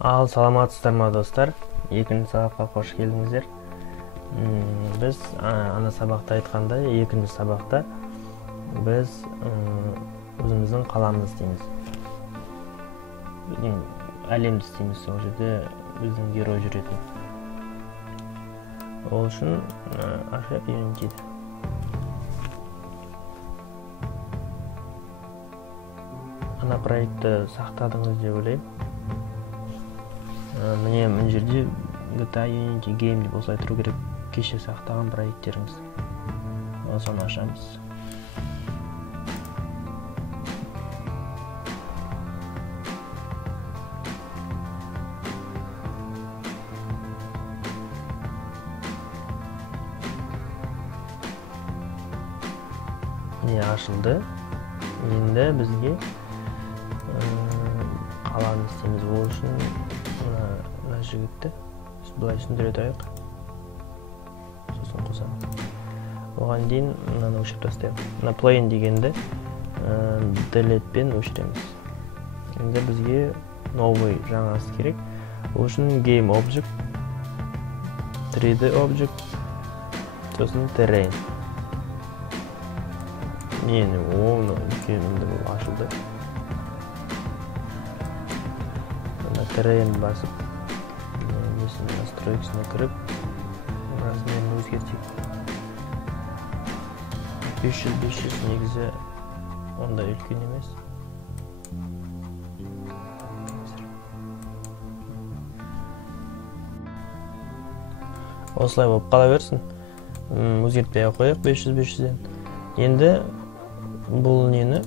Ал саламатсыздар ма достар? Екінші сабаққа қош келдіңіздер. Біз ана сабақта айтқандай, екінші сабақта біз өзіміздің қаламызды істейміз. Әлемді істейміз, сол жерде біздің герой жүретін. Ол үшін ашып үйренеді. Ана проектті сақтадыңыз деп ойлаймын. Міне мына жерде GTA Unity Game деп осылай тұру керек. Кеше сақтаған проекттеріміз. Соны ашамыз. Міне ашылды. Енді бізге қаланы істейміз. Ол үшін мына жігітті былай түсіндіре тұрайық. Сосын қосамыз. Оған дейін мынаны өшіріп тастайық. Мына plane дегенді delete'пен өшіреміз. Енді бізге новый жаңасы керек. Ол үшін game object, 3D object, сосын terrain. Мені оны үлкенімді бұл ашылды. Terrain басып, настройкасына кіріп, размерін өзгертейік. 500 негізі ондай үлкен емес. Осылай болып қала берсін. Өзгертпей қояйық 500-500-ден. Енді бұл нені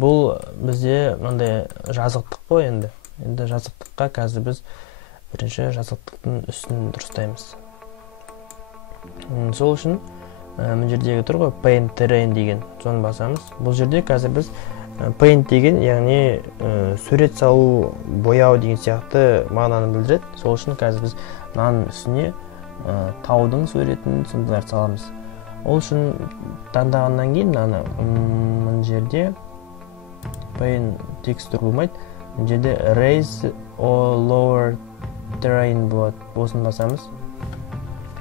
бұл бізде мынандай жазықтық қой енді. Енді жазықтыққа қазір біз бірінші жазықтықтың үстін дұрыстаймыз. Сол үшін мына жердегі тұр ғой paint terrain деген, соны басамыз. Бұл жерде қазір біз paint деген, яғни сурет салу, бояу деген сияқты мағынаны білдіреді. Сол үшін қазір біз мынаның үстіне таудың суретін сондайларды саламыз. Ол үшін таңдағаннан кейін мына жерде paint текстур болмайды. Мына жерде raise or lower terrain болады. Осын басамыз.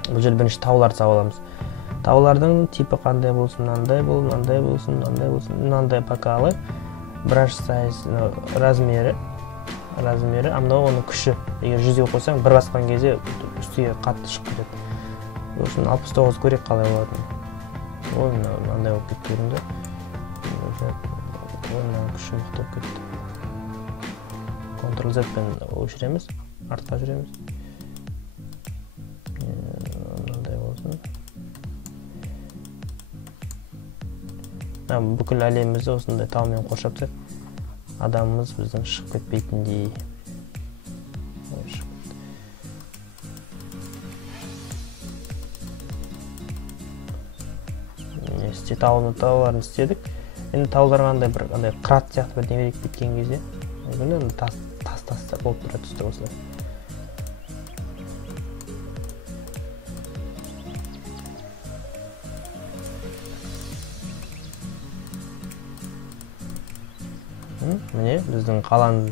Бұл жерде бірінші тауларды салып аламыз. Таулардың типі қандай болсын, мынандай болсын. Мынандай покалы. Brush size размері. Амда оның күші. Егер 100-ге қойсаң, бір басқан кезде үстіге қатты шығып кетеді. Осын 69 көрек қалай болатын. Ой, мынандай болып кетті көрінді. Ойынан күші мықты болып кетті. Ctrl-Z-пен өшіреміз, артқа жүреміз. Мынандай болсын. Бүкіл әлемімізді осындай таумен қоршапсақ, адамымыз біздің шығып кетпейтіндей. Тауларын істедік. Енді таулар қандай бір қырат сияқты бір немерек кеткен кезде тас болып тұрады түсті осылай. Міне біздің қаланың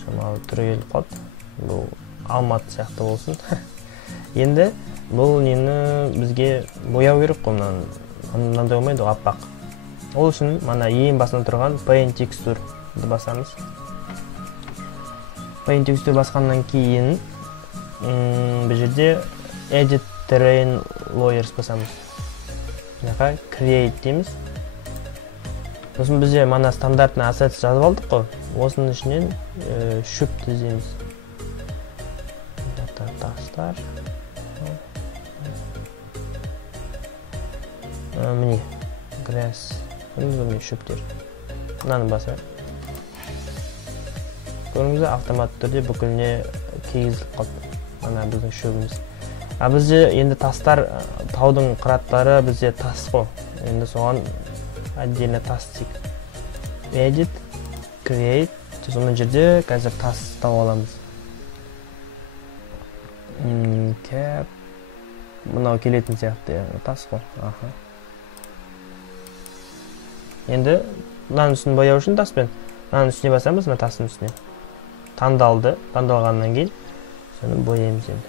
шамалы түрі келіп қалды. Бұл Алматы сияқты болсын. Енді бұл нені бізге бояу керек қой, мынандай болмайды, аппақ. Ол үшін мана ең басында тұрған paint texture'ды басамыз. Paint texture басқаннан кейін бұл жерде edit terrain layers басамыз. Create дейміз. Сосын бізде мана стандартный assets жазып алдық қой. Осының ішінен шөпті іздейміз. Тастар. Міне grass, шөптер. Мынаны басайық. Көріңізде автоматты түрде бүкіліне кигізіліп қалды. Мына біздің шөбіміз. Бізде енді тастар, таудың қыраттары бізде тас қой. Енді соған отдельно тас тек. Edit, create. Сосын мына жерде қазір тас тауып аламыз. Cap. Мынау келетін сияқты тас қой. Енді мынаның үстін бояу үшін таспен мынаның үстіне басамыз, мына тастың үстіне. Таңдалды. Таңдалғаннан кейін соны бояймыз енді.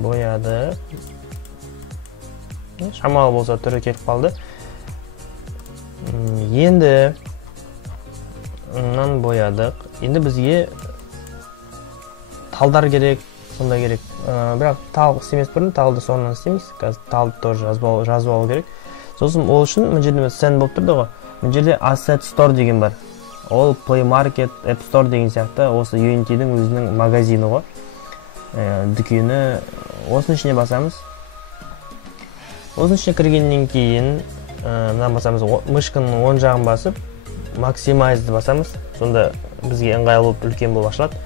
Boyadık. Şamal болса түрі кетіп қалды. Енді мынаны боядық. Енді бізге талдар керек, сонда керек. Бірақ тал істемес бұрын талды соңынан істейміз. Қазір талды тоже жазып алу керек. Сосын ол үшін мына жерде сен болып тұрды ғой. Мына жерде Asset Store деген бар. Ол Play Market, App Store деген сияқты осы Unity'дің өзінің магазині ғой. Дүкені. Осының ішіне басамыз. Осының ішіне кіргеннен кейін мынаны басамыз. Мышканың оң жағын басып, Maximize'ді басамыз. Сонда бізге ыңғайлы болып үлкен болып ашылады.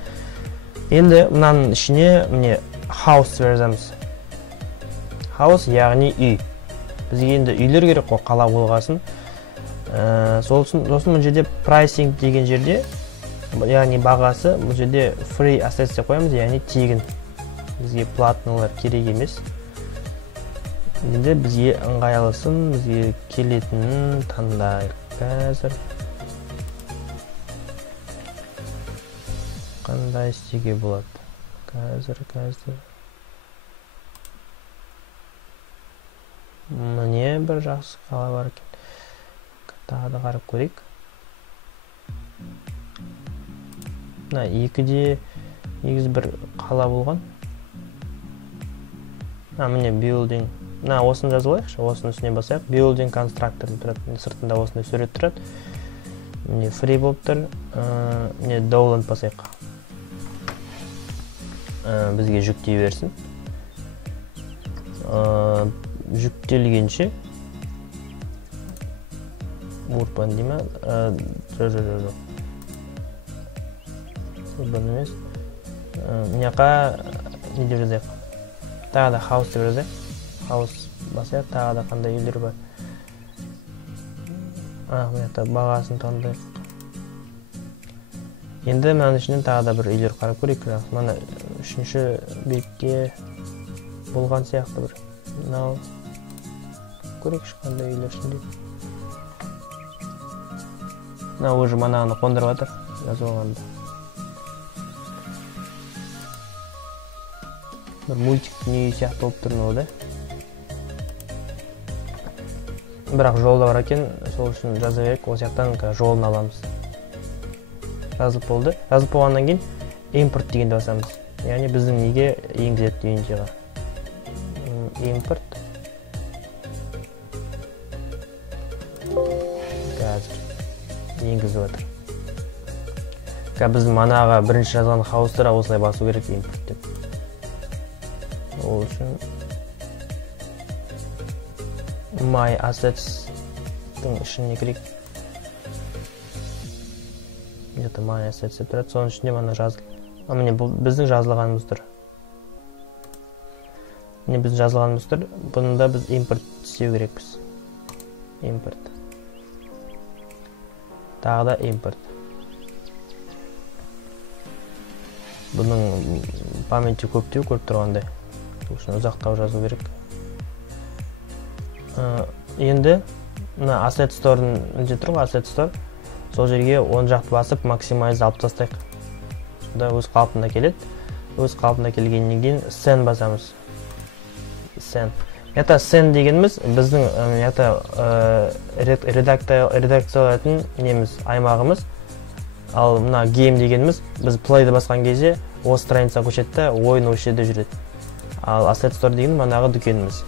Енді мынаның ішіне міне House жазамыз. House яғни үй. Бізге енді үйлер керек қой, қала болғасын. Сосын мына жерде Pricing деген жерде, яғни бағасы, бұл жерде Free Assets деп қоямыз, яғни тегін. Бізге платнылар керек емес. Енді бізге ыңғайлысын, бізге келетінін таңдайық қазір. Қандай істеуге болады? Қазір. Міне бір жақсы қала бар екен. Тағы да қарап көрейік. Мына екіде негізі бір қала болған. Міне building. Мына осыны жазып алайықшы, осының үстіне басайық. Building constructor деп тұрады. Сыртында осындай сурет тұрады. Міне free болып тұр. Міне Dowland басайық. Бізге жүктей берсін. Жүктелгенше Urban дей ма? Жоқ. Urban емес. Мынақа не деп жазайық? Тағы да House деп жазайық. House басайық, тағы да қандай үйлер бар. Мынақты бағасын таңдайық. Енді мынаның ішінен тағы да бір үйлер қарап көрейік. Мына үшінші бетте болған сияқты бір. Мынау көрейікші қандай үйлер ішінде. Мына уже манағыны қондырып жатыр, жазып алғанда. Бір мультик дүние сияқты болып тұр мынау да. Бірақ жолда бар екен, сол үшін жаза берейік, ол сияқтан жолын аламыз. Жазылып болды. Жазылып болғаннан кейін import дегенде басамыз. Яғни біздің неге енгізеді Unity'ға. Import. Қазір енгізіп жатыр. Біздің манаға бірінші жазған House'тар осылай басу керек import деп. Ол үшін My Assets-тің ішіне кірейік. Где-то My Assets деп тұрады, соның ішінде мана жазылып. Міне біздің жазылғанымыз тұр. Міне біздің жазылғанымыз тұр. Бұнында біз import істеу керекпіз. Import. Тағы да import. Бұның памяті көптеу көріп тұрғандай. Үшін ұзақтау жазу керек. Енді мына Asset Store'ның önce тұр ғой, Asset Store. Сол жерге оң жақты басып Maximize алып тастайық. Сонда өз қалпында келеді. Өз қалпында келгеннен кейін Send басамыз. Send. Send дегеніміз біздің редакциялайтын неміз аймағымыз. Ал мына Game дегеніміз біз Play'ді басқан кезде осы страница көшеді, ойын осы жерде жүреді. Ал Asset Store деген манағы дүкеніміз.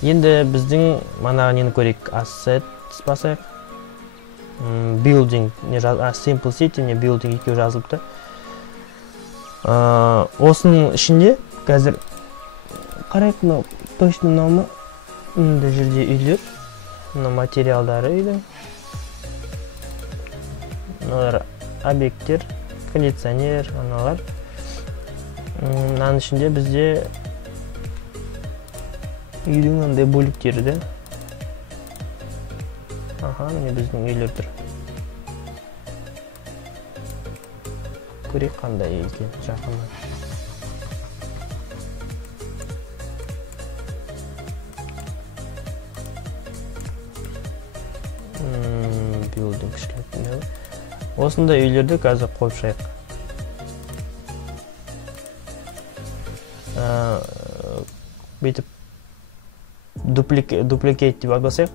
Енді біздің манағы нені көрейік. Assets басайық. Building, Simple City, Building екеу жазылыпты. Осының ішінде қазір қарайық, мынау точно мынау ма? Мында жерде үйлер. Мына материалдары үйдің. Мыналар объекттер, кондиционер, аналар. Аның ішінде бізде үйдің андай бөліктері де. Міне біздің үйлер тұр. Көрейік қандай екен жақыннан. Building кішілетінде. Осындай үйлерді қазір қойып шайық. Бүйтіп duplicate деп басайық.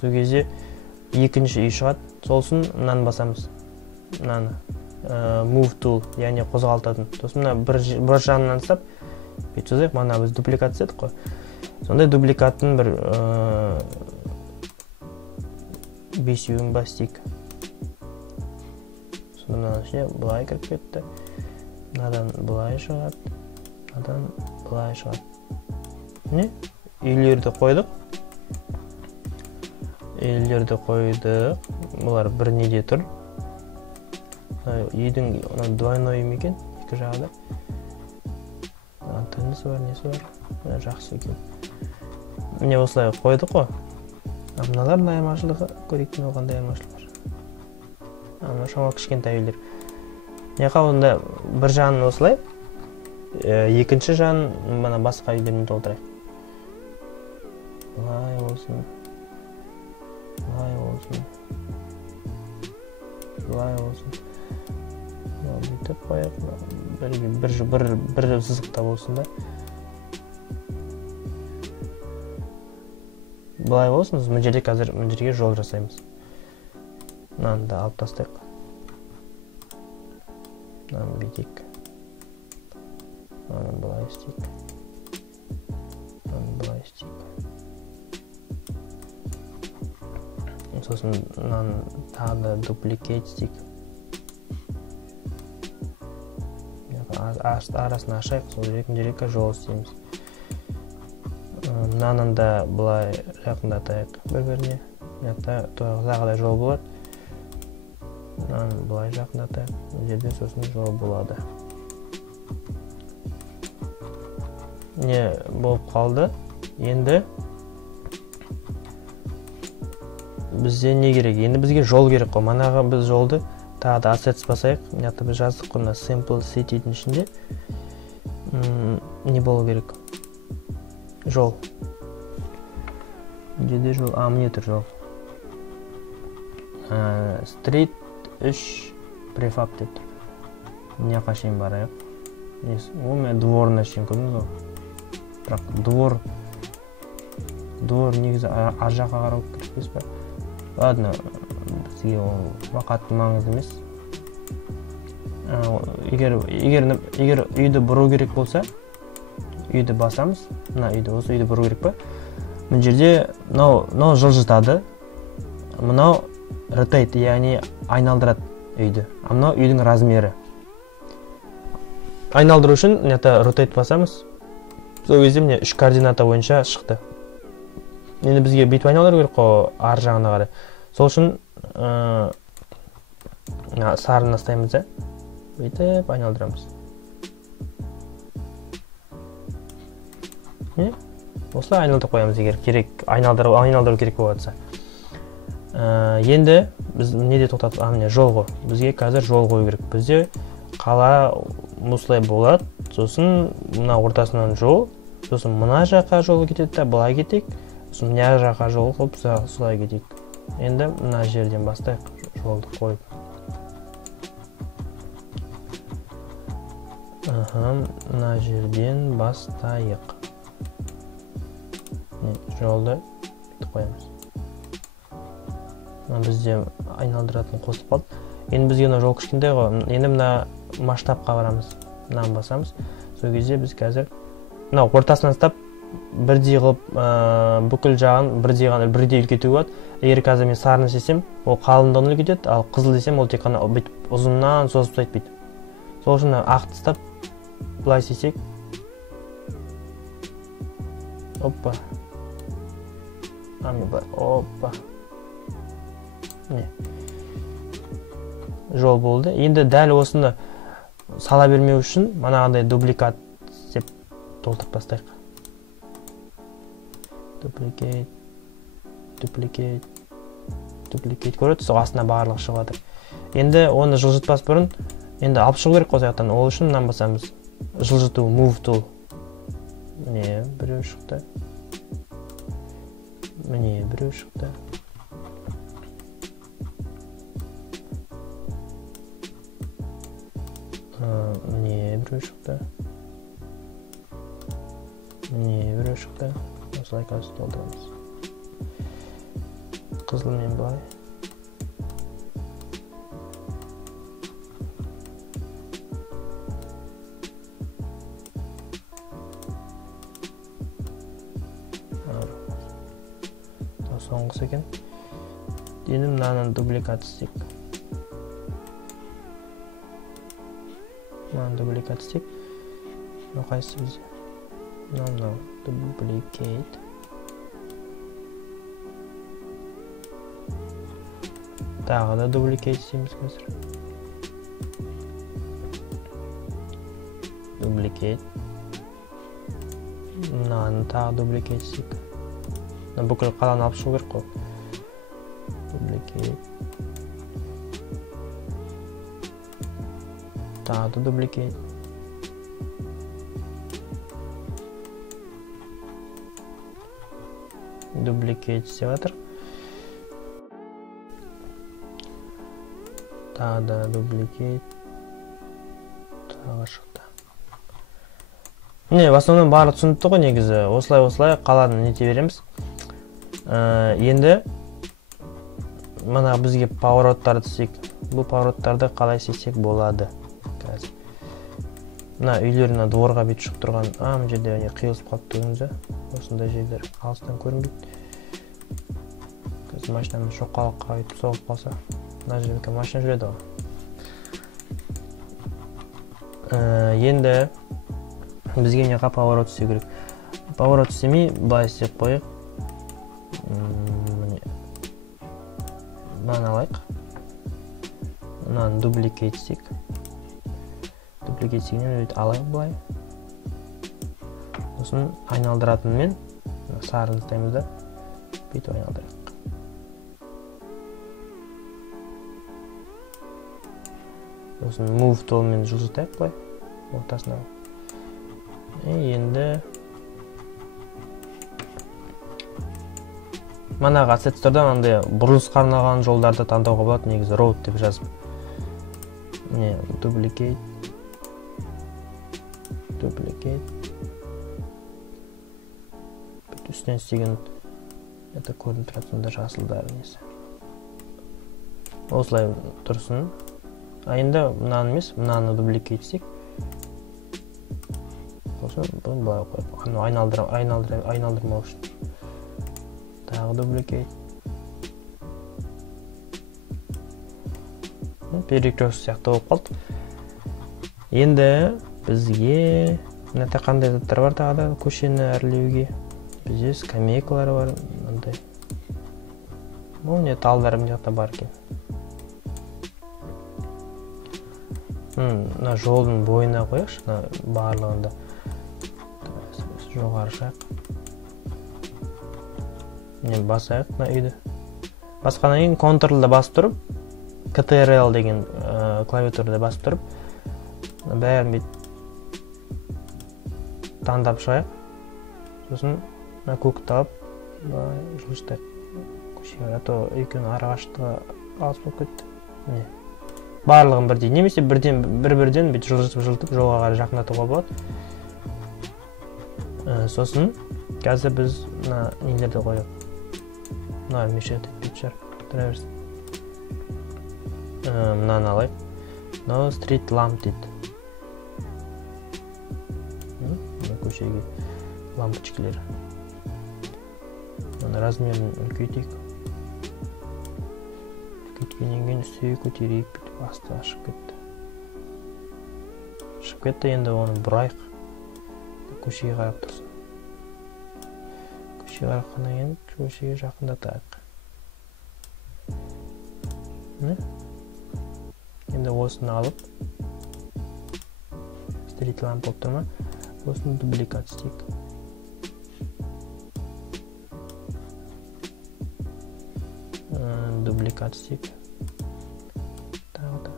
Сол кезде екінші үй шығады. Сосын мынаны басамыз. Мынаны move tool, яғни қозғалтатын. Сосын бір жағынан ұстап, бүйтіп жазайық. Мана біз дупликат істедік қой. Сондай дупликаттың бір 5-еуін бастайық. Сонда ішіне былай кіріп кетті. Мынадан былай шығады. Мынадан былай шығады. Не? Үйлерді қойдық. Бұлар бір неде тұр. Үйдің двойной екен, екі жағда. Антеннесі бар, несі бар. Жақсы екен. Міне осылай қойдық қой. Мыналардың айырмашылығы, көрейіктен оғандай айырмашылық бар. Мына шамалы кішкентай үйлер. Неқа онда бір жағын осылай, екінші жағын басқа үйлермен толтырайық. Бұлай болсын. Бүйтіп қояқ. Бір сызықта болсын да. Бұлай болсын, біз мына жерге жол жасаймыз. Мынаны да алып тастайық. Мынаны бүйтейік. Мынаны бұлай істейік. Сосын мынаны тағы да дупликейт істейік. Арасын ашайық, сол жерге жол істейміз. Мынаны да бұлай жақындатайық бір-біріне. Зағыдай жол болады. Мынаны бұлай жақындатайық. Жерде сосын жол болады. Не болып қалды? Енді бізде не керек? Енді бізге жол керек қой. Манаға біз жолды тағы да assets басайық. Мынақты біз жаздық қой, simple city'дің ішінде не болу керек? Жол. Жерде жол, міне тұр жол. Street 3 prefab деп тұр. Мына қашейін барайық. Ол мен дворына шейін көрдіңіз ғой. Бірақ двор негізі ар жаққа қарау керекпес па? Ладно, бізге ол қатты маңызды емес. Егер үйді бұру керек болса, үйді басамыз. Осы үйді бұру керек па? Бұл жерде мынау жылжытады. Мынау rotate, яғни айналдырады үйді. Мынау үйдің размері. Айналдыру үшін rotate басамыз. Сол кезде міне 3 координата бойынша шықты. Енді бізге бүйтіп айналдыру керек қой, ар жағына қарай. Сол үшін сарын астаймыз, бүйтіп айналдырамыз. Осылай айналдырып қоямыз, егер керек, айналдыру керек болатса. Енді біз неде тоқтатып, міне жол ғой. Бізге қазір жол қою керек. Бізде қала осылай болады. Сосын мына ортасынан жол, сосын мына жаққа жол кетеді, былай кетейік. Сосын мына жаққа жол қойып, солай кетейік. Енді мына жерден бастайық жолды қойып. Мына жерден бастайық. Жолды қоямыз. Бізде айналдыратын қосылып қалды. Енді бізге жол кішкентай ғой. Енді мына масштабқа барамыз. Мынаны басамыз. Сол кезде біз қазір ортасынан ұстап бірдей қылып, бүкіл жағын бірдей үлкейтуге болады. Егер қазір мен сарыны істесем, ол қалыңдығын үлкейтеді, ал қызыл десем, ол тек қана ұзыннан созып тастайды бүйтіп. Сол үшін ақты ұстап, былай істесек. Оппа. Оппа. жол болды. Енді дәл осыны сала бермеу үшін манағыдай дубликат деп толтырып тастайық. Duplicate көреді, сол астына барлығы шығып жатыр. Енді оны жылжытпас бұрын енді алып шығу керек қой жақтан. Ол үшін мынаны басамыз. Жылжыту, move tool. Міне, біреу шықты. Міне, біреу шықты. Міне, біреу шықты. Міне, біреу шықты. Осылай қазір толтырамыз. Қызылмен былай. Соңғысы екен. Енді мынаны дубликат істейік. Мынаны дубликат істейік. Мынау қайсысы бізде? Мынау duplicate. Тағы да duplicate істейміз қазір. Duplicate. Мынаны тағы duplicate істейік. Бүкіл қаланы алып шығу керек қой. Duplicate. Тағы да duplicate. Duplicate істеп жатыр. Тағы да duplicate. Тағы шықты. В основном барлығы түсінікті ғой негізі. Осылай қаланы нете береміз. Енді мына бізге повороттарды істейік. Бұл повороттарды қалай істесек болады. Мына үйлеріне дворға бет шығып тұрған, мына жерде қиылысып қалып тұрыңыз. Осындай жерлер алыстан көрінбейді. Қазір машинамыз шоқалыққа өйтіп соғып қалса, мына жерге машина жүреді ғой. Енді бізге неға поворот істеу керек. Поворот істемей, былай істеп қойық. Мынаны алайық. Мынаны duplicate істейік. Duplicate істегеннен өйтіп алайық былай. Сосын айналдыратынмен сарын ұстаймыз да бүйтіп айналдырайық. Сосын move toolмен жылжытайық былай ортасына. Енді манаға ассеттерден андай бұрылысқа арналған жолдарды таңдауға болады, негізі road деп жазып. Міне, duplicate. Үстінен істеген көрініп тұрады, сонда жасылдар несі. Осылай тұрсын. Енді мынаны емес, мынаны duplicate істейік. Сосын бұны былай қойып, айналдырмау үшін. Тағы duplicate. Перекресток сияқты болып қалды. Енді бізге мынада қандай заттар бар тағы да көшені әрлеуге. Бізде скамейкалар бар, мынандай. Не талдар мына жақта бар екен. Мына жолдың бойына қояқшы, барлығында. Жоғары шайық. Мен басайық мына үйді. Басқаннан кейін контролды басып тұрып, CTRL деген клавиатурада басып тұрып, бәрін бет таңдап шығайық. Сосын көкті алып, жылжытайық. Көшеге, а то екеуінің арақашықтығы алыс болып кетті. Барлығын бірдей, немесе бір-бірден жылжытып жолға қарай жақындатуға болады. Сосын қазір біз нелерді қойып. Мешет етпейді шығар. Тұра берсін. Мынаны алайық. Street lamp дейді. Көшеге лампочкілер. Размерін үлкейтейік. Үлкейткеннен кейін үстіге көтерейік. Асты ашып кетті. Шығып кетті, енді оны бұрайық. Көшеге қарап тұрсын. Көшеге қараққаннан кейін көшеге жақындатайық. Енді осыны алып, стрит ламп болып тұрма, осыны дубликат істейік. Дубликат істейік. Тағы да.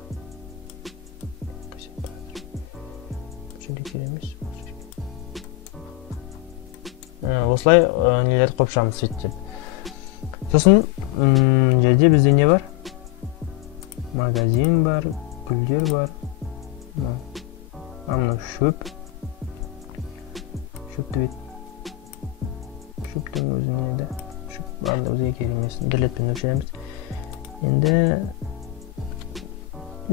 Бұл керемес. Осылай нелерді қопшамыз сөйтіп. Сосын жерде бізде не бар? Магазин бар, гүлдер бар. Мына шөп. Шөпті бет. Шөптің өзіне де. Шөп барды өзге керемесін. Дірлетпен өшіреміз. Енді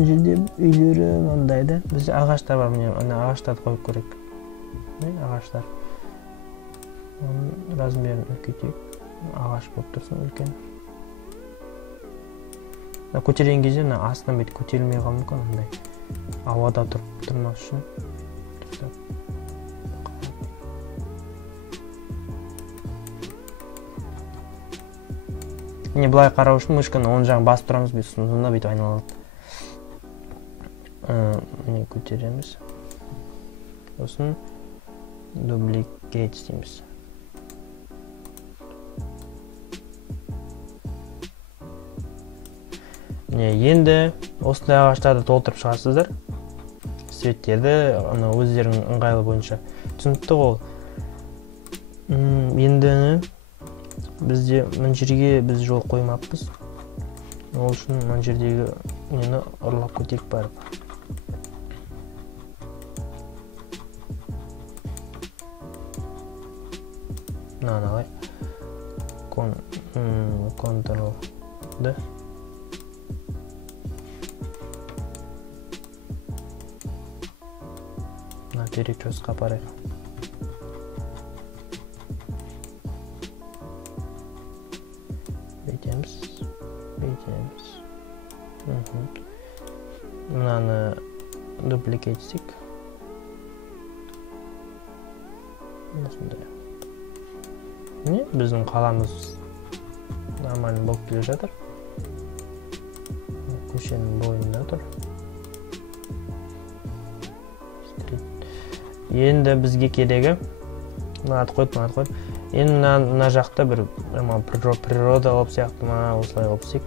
жерде үйлері маңдайды. Бізде ағаштар бар. Ана ағаштарды қойып көрек. Ағаштар. Оның размерін үлкейтейік. Ағаш болып тұрсын үлкен. Көтерген кезде астынан бет көтерілмей қалуы мүмкін, ондай ауада тұрмас үшін. Міне былай қарау үшін мышканы оң жағын басып тұрамыз, біз сонда бүйтіп айналады. Міне көтереміз. Сосын дубликейт істейміз. Енді осындай ағаштарды толтырып шығасыздар. Светтерді өздерінің ыңғайлы бойынша. Түсінікті ғой. Енді бізде мына жерге біз жол қоймаппыз. Ол үшін мына жердегі нені ұрлап көтек барып. Мынаны алайық. Контролды. Перечесқа апарайық. Бейтеміз. Мынаны дупликетсек. Міне біздің қаламыз нормально болып келе жатыр. Көшенің бойында тұр. Енді бізге керегі мынады қойып. Енді мына жақта бір природа болып сияқты ма, осылай болып сек.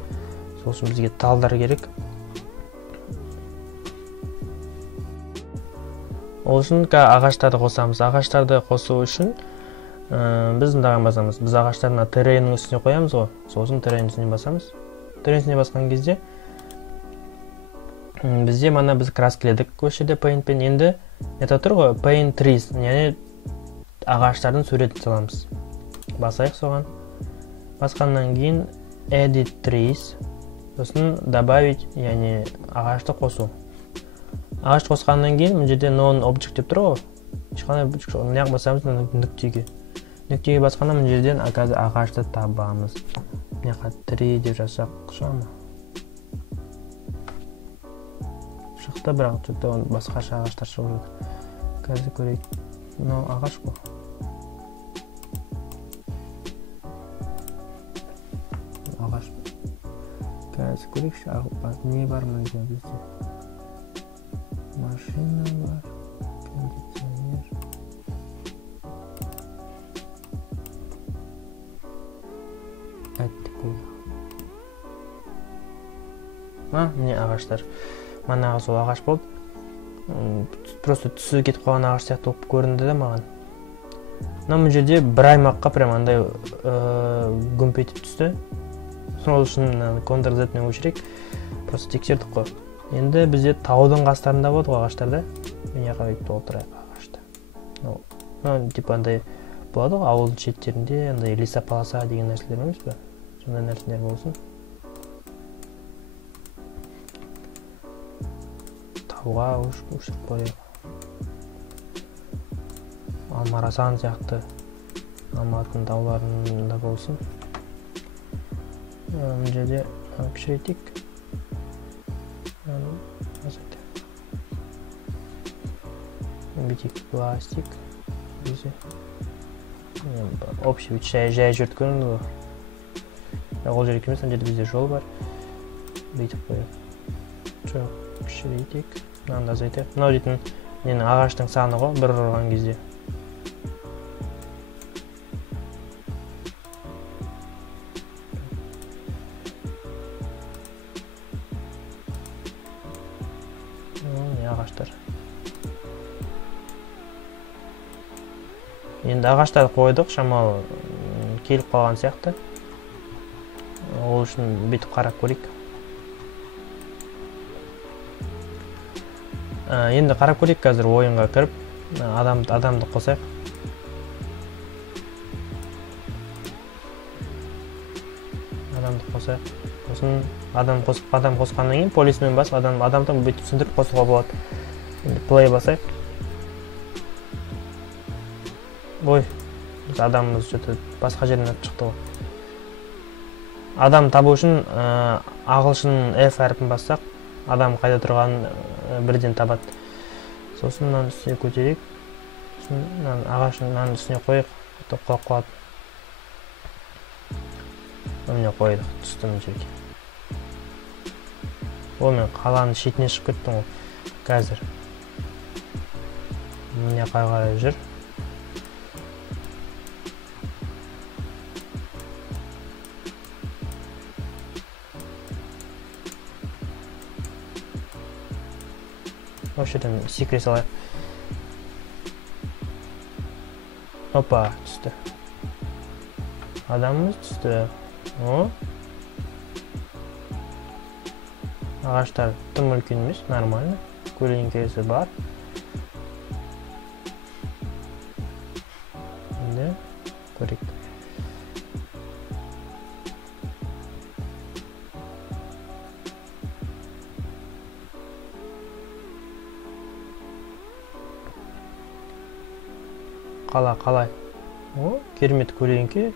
Сосын бізге талдар керек. Ол үшін ағаштарды қосамыз. Ағаштарды қосу үшін біз мындаған басамыз. Біз ағаштарын террейнің үстіне қоямыз ғой. Сосын террейнің үстіне басамыз. Террейнің үстіне басқан кезде бізде мана біз краскіледік көшеде пейнтпен. Енді это тұр ғой, paint trees, яғни ағаштардың суретін саламыз. Басайық соған. Басқаннан кейін edit trees, сосын добавить, яғни ағашты қосу. Ағашты қосқаннан кейін бұл жерде non-object деп тұр ғой. Ешқандай неғып басамыз нүктеге. Нүктеге басқанда бұл жерден ағашты табамыз. Неға 3 деп жасақ шығамы? Шықты, бірақ жүкті басқаша ағаштар шығып жатыр. Қазір көрейік. Мынау ағаш қой. Ағаш. Қазір көрейікші. Не бар мұнда бізде? Машина бар. Кондиционер. Әтті қойды. Міне ағаштар. Манағы сол ағаш болды. Просто түсі кетіп қалған ағаш сияқты болып көрінді де маған. Бұл жерде бір аймаққа прям андай гүмп етіп түсті. Сол үшін Ctrl Z-мен өшірек. Просто тексердік қой. Енді бізде таудың қастарында болады ағаштарда. Мен яқа өйтіп толтырайық ағашты. Типа андай болады ғой, ауылдың шеттерінде андай лесополоса деген нәрселер емес пе? Сондай нәрселер болсын. Тауға өшіріп қойып. Алмарасан сияқты Алматының тауларында болсын. Бұл жерде кішірейтейік. Битик пластик. Общий вид жай жүріп көрінді ғой. Ол жерде кемес, ана жерде бізде жол бар. Бүйтіп қойып. Жоқ. кішірейтейік, мынаны да азайтайық. Мынау дейтін менің ағаштың саны ғой, бір ұрған кезде. Не ағаштар. Енді ағаштарды қойдық, шамалы келіп қалған сияқты. Ол үшін бүйтіп қарап көрейік. Енді қарап көрейік, қазір ойынға кіріп, адамды қосайық. Сосын адам қосқаннан кейін полисмен басып, адамды бүйтіп түсіндіріп қосуға болады. Енді плей басайық. Ой, біз адамымыз жөті басқа жерден өтіп шықты ғой. Адам табу үшін ағылшын F әрпін бассақ, адам қайда тұрғанын бірден табады. Сосын мынаны үстіне көтерейік. Сосын ағашын үстіне қойық, тоққа қуады. Міне қойдық, түсті мына жерге. Ол мен қаланың шетіне шығып кеттім ғой. Қазір міне қарай жүр. Осы жерден секіре салайық. Опа, түсті. Адамымыз түсті. Ағаштар тым үлкен емес, нормально. Көлеңкесі бар. Енді көрейік. Қалай. Керемет көлеңке.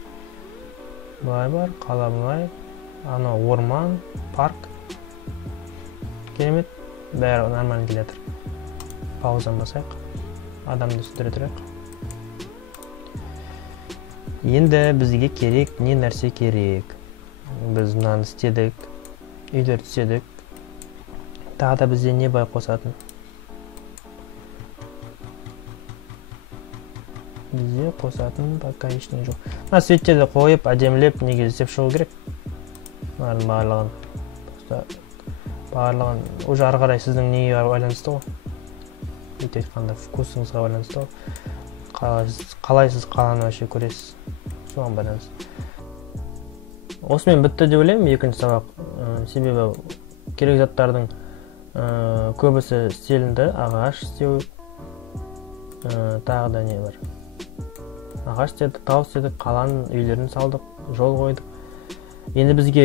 Былай бар, қала былай. Ана орман, парк. Керемет. Бәрі нормально келетір. Паузаны басайық. Адамды сүдіре тұрайық. Енді бізге керек, не нәрсе керек. Біз мынаны істедік. Үйлер түседік. Тағы да бізде не бай қосатын? Бізде қосатын пока ештеңе жоқ. Мына светтерді қойып, әдемілеп, неге істеп шығу керек. Барлығын уже ары қарай сіздің неге байланысты ғой. Өте айтқанда вкусыңызға байланысты ғой. Қалай сіз қаланы вообще көресіз. Соған байланысты. Осымен бітті деп ойлаймын екінші сабақ. Себебі керек заттардың көбісі істелінді. Ағаш істеу, тағы да не бар. Ағаш істедік, тау істедік, қаланың үйлерін салдық, жол қойдық. Енді бізге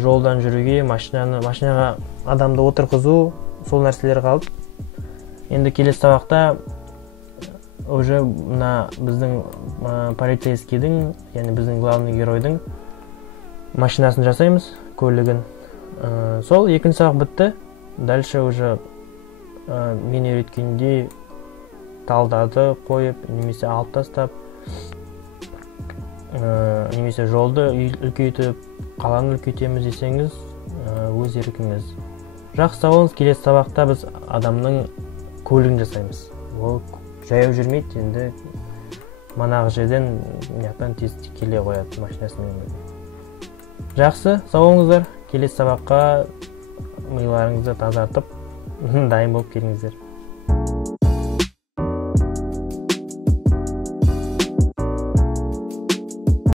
жолдан жүруге, машинаға адамды отырғызу, сол нәрселер қалып. Енді келесі сабақта уже мына біздің полицейскийдің, яғни біздің главный геройдың машинасын жасаймыз, көлігін. Сол екінші сабақ бітті. Дальше уже мен үйреткендей талдарды қойып, немесе алып тастап, немесе жолды үлкейтіп, қаланы үлкейтеміз десеңіз, өз еркіңіз. Жақсы сау болыңыз, келесі сабақта біз адамның көлігін жасаймыз. Ол жаяу жүрмейді, енді манағы жерден тез келе қояды машинасымен. Жақсы, сау болыңыздар. Келесі сабаққа миларыңызды тазартып, дайын болып келіңіздер.